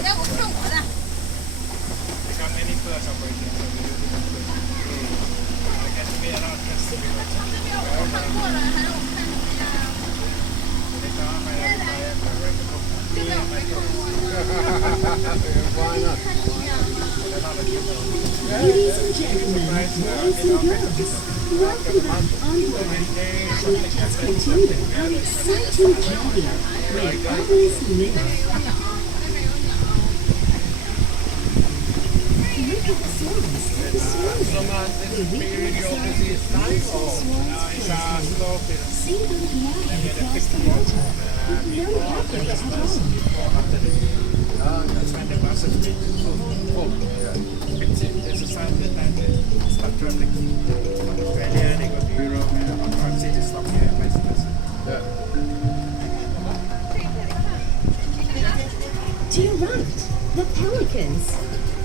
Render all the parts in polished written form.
Become any first operation. So we use it. I guess we are not just to be like why not? Ladies and gentlemen, boys and girls, welcome back on board. Let us continue our exciting journey where bubbles live. Look at the swans and the swans. The weekend swans closely. See them gliding across the water, very happily at home. That's when the buses get full. There's a sign that they stop traveling. From Australia, they go to Europe, and across cities stop here and vice versa. To your right, the pelicans.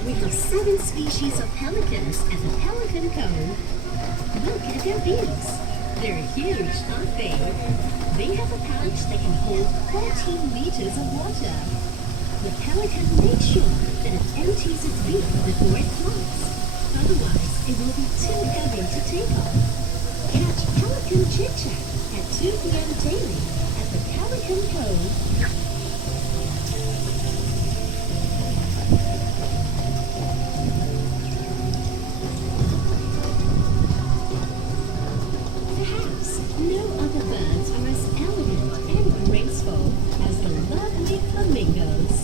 We have 7 species of pelicans at the Pelican Cove. Look at their beaks. They're huge, aren't they? They have a pouch that can hold 14 liters of water. The pelican makes sure that it empties its beak before it flies. Otherwise, it will be too heavy to take off. Catch Pelican Chit Chat at 2 p.m. daily at the Pelican Cove. Perhaps no other birds are as elegant and graceful as the lovely flamingos.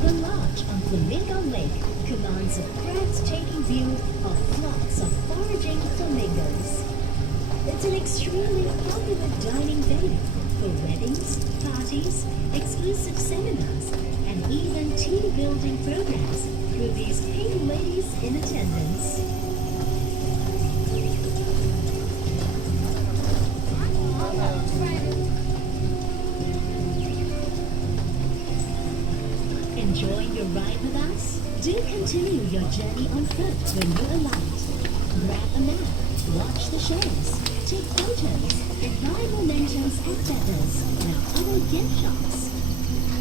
The lodge on Flamingo Lake commands a breathtaking view of flocks of foraging flamingos. It's an extremely popular dining venue for weddings, parties, exclusive seminars, and even team-building programs with these pink ladies in attendance. Enjoying your ride with us? Do continue your journey on foot when you alight. Grab a map, watch the shows, take photos, and buy mementos and feathers in our other gift shops.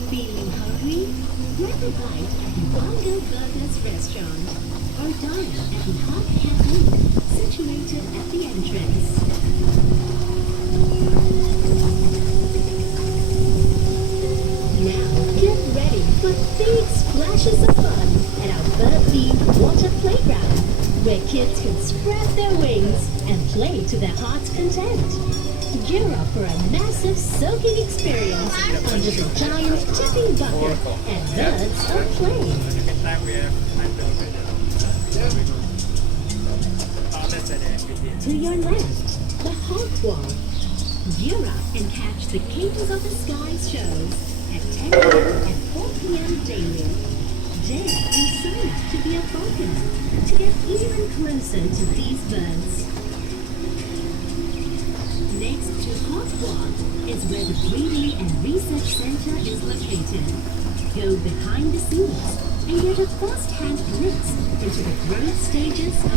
Feeling hungry? Grab a bite at the Bongo Burgers restaurant or dine at the Hot Cafe situated at the entrance. Now get ready for big splashes of fun at our bird-themed water playground, where kids can spread their wings and play to their heart's content. Gear up for a massive soaking experience under the giant tipping bucket and birds are playing. To your left, the hot wall. Gear up and catch the Kings of the Sky shows at 10 a.m. and 4 p.m. daily. Dare and sign up to be a falconer to get even closer to these birds. Next to Hot Quad is where the Breeding and Research Center is located. Go behind the scenes and get a first-hand glimpse into the growth stages of